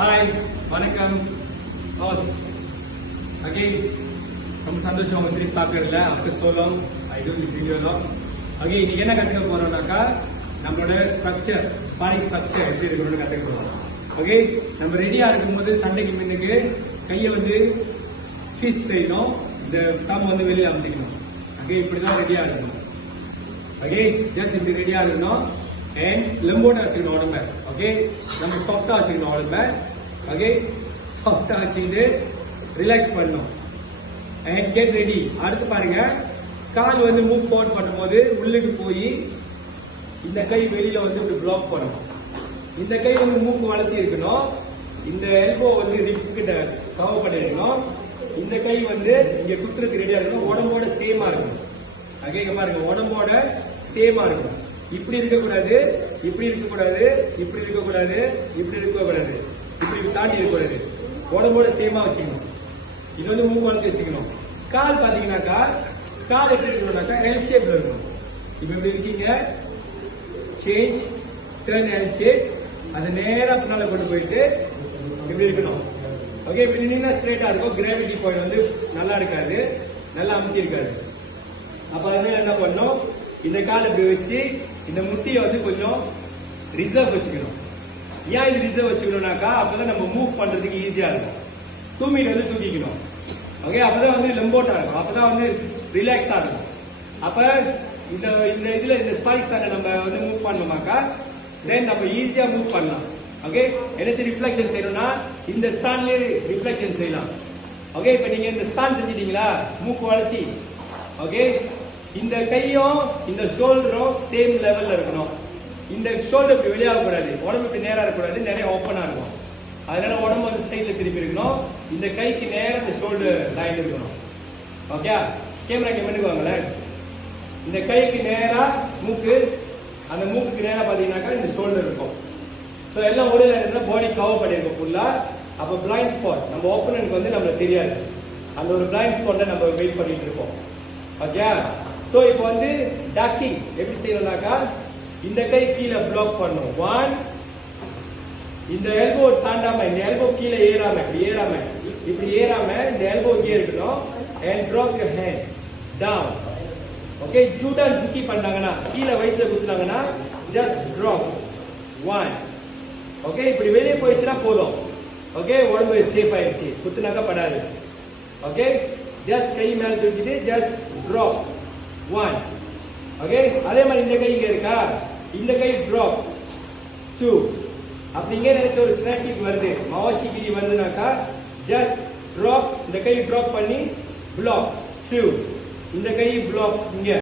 Hi வணக்கம் pass. Again ரொம்ப சந்தோஷம் உங்க திருப்பி பார்க்கறதுல. After so long I do this video long. Again இன்னைக்கு என்ன கற்றுக்க போறோம்னாக்கா நம்மளோட ஸ்ட்ரக்சர், ஸ்பாரிங் ஸ்ட்ரக்சர் எப்படி இருக்கணும்னு கற்றுக்க போறோம். ஓகே, நம்ம ரெடியா இருக்கும்போது சண்டைக்கு முன்னுக்கு கையை வந்து ஃபிஷ் செய்யணும், இந்த கம் வந்து வெளியே அமுத்திக்கணும். ஓகே, இப்படிதான் ரெடியா இருக்கணும். ஓகே, ஜஸ்ட் இப்படி ரெடியா இருக்கணும். அண்ட் லம்போட்டா வச்சுக்கணும் உடம்ப. ஓகே, நம்ம சாஃப்டா வச்சுக்கணும் உடம்ப. ஓகே, சாஃப்டா வச்சுக்கிட்டு ரிலாக்ஸ் பண்ணணும். And get ready. அடுத்து பாருங்க, கால் வந்து மூவ் ஃபார்வர்ட் பண்ணும்போது உள்ளுக்கு போய் இந்த கை வெளியில வந்து இப்படி பிளாக் பண்ணணும். இந்த கை வந்து மூக்கு வளர்த்தி இருக்கணும். இந்த எல்போ வந்து ரிப்ஸ் கிட்ட கவர் பண்ணி இருக்கணும். இந்த கை வந்து இங்க குத்துறதுக்கு ரெடியா இருக்கணும். உடம்போட சேமா இருக்கணும். ஓகே, இங்க பாருங்க, உடம்போட சேமா இருக்கணும். இப்படி இருக்கக்கூடாது, இப்படி இருக்கக்கூடாது, இப்படி இருக்கக்கூடாது, இப்படி இருக்கக்கூடாது, இப்படி தாண்டி இருக்கக்கூடாது. உடம்போட சேமா வச்சுக்கணும். இது வந்து மூக்கு வளர்த்து வச்சுக்கணும். கால் பாத்தீங்கன்னாக்கா, கால் எப்படி இருக்கணும்னாக்கா எல் ஷேப்ல இருக்கணும். இப்ப இப்படி இருக்கீங்க, சேஞ்ச் டர்ன் எல் ஷேப். அதை நேரா பின்னால கொண்டு போயிட்டு இப்படி இருக்கணும். ஓகே, இப்படி நின்னா ஸ்ட்ரைட்டா இருக்கும். கிராவிட்டி பாயிண்ட் வந்து நல்லா இருக்காது, நல்லா அமுத்தி இருக்காது. அப்ப அதனால என்ன பண்ணணும், இந்த கால் இப்படி வச்சு இந்த முட்டியை வந்து கொஞ்சம் ரிசர்வ் வச்சுக்கணும். ஏன் இது ரிசர்வ் வச்சுக்கணும்னாக்கா அப்பதான் நம்ம மூவ் பண்றதுக்கு ஈஸியா இருக்கும். தூமிட்டு வந்து தூக்கிக்கணும். ஓகே, அப்பதான் வந்து லம்போட்டா இருக்கும், அப்பதான் வந்து ரிலாக்ஸா இருக்கும். அப்ப இந்த இந்த இதுல இந்த ஸ்பைக்ஸ் தானே நம்ம வந்து மூவ் பண்ணோமாக்கா தென் நம்ம ஈஸியா மூவ் பண்ணலாம். ஓகே, எனர்ஜி ரிஃப்ளெக்ஷன் செய்யணும்னா இந்த ஸ்டான்லயே ரிஃப்ளெக்ஷன் செய்யலாம். ஓகே, இப்ப நீங்க இந்த ஸ்டான் செஞ்சிட்டீங்களா, மூக்கு வளர்த்தி. ஓகே, இந்த கையும் இந்த ஷோல்டரும் சேம் லெவல்ல இருக்கணும். இந்த ஷோல்டர் இப்படி வெளியாக கூடாது, உடம்பு இப்படி நேரா இருக்கக்கூடாது, நிறைய ஓப்பனா இருக்கும். அதனால உடம்பு வந்து சைட்ல திருப்பி இருக்கணும். இந்த கைக்கு நேரம் இந்த ஷோல்டர் லைன் இருக்கணும். ஓகே, கேமரா இங்க பண்ணிக்குவாங்களேன். இந்த கைக்கு நேரா மூக்கு, அந்த மூக்குக்கு நேரா பாத்தீங்கன்னாக்கா இந்த ஷோல்டர் இருக்கும். ஸோ எல்லாம் ஒரே நேரத்தில் பாடி கவர் பண்ணியிருக்கோம் ஃபுல்லா. அப்போ பிளைண்ட் ஸ்பாட் நம்ம ஓப்பனருக்கு வந்து நம்மளுக்கு தெரியாது. அந்த ஒரு பிளைண்ட் ஸ்பாட்ல நம்ம வெயிட் பண்ணிட்டு இருக்கோம். ஓகே, சோ இப்போ வந்து டக்கிங் எப்படி செய்யணும்னாக்கா இந்த கை கீழே பிளாக் பண்ணும். 1, இந்த எல்போ தாண்டாம, இந்த எல்போ கீழே ஏறாம, இப்படி ஏறாம இந்த எல்போ இங்கே இருக்கணும். and drop your hand down. Okay, ஜூடான் சுக்கி பண்ணாங்கன்னா, கீழே வயிற்றுல குத்துனாங்கன்னா just drop 1. ஓகே, இப்படி வெளியே போயிடுச்சுன்னா போதும். ஓகே, உடம்பு சேஃப் ஆயிடுச்சு, குத்துனாக்கா படாது. ஓகே, ஜஸ்ட் கை மேல தூக்கிட்டு ஜஸ்ட் drop 1. ஓகே, அதே மாதிரி இந்த கை இங்க இருக்கா, இந்த கை drop 2. அப்படி இங்க நினைச்ச ஒரு ஸ்னாக்கிக் வருது, மவாஷிகிரி வருதுனாக்கா ஜஸ்ட் drop, இந்த கை drop பண்ணி block 2. இந்த கை block இங்க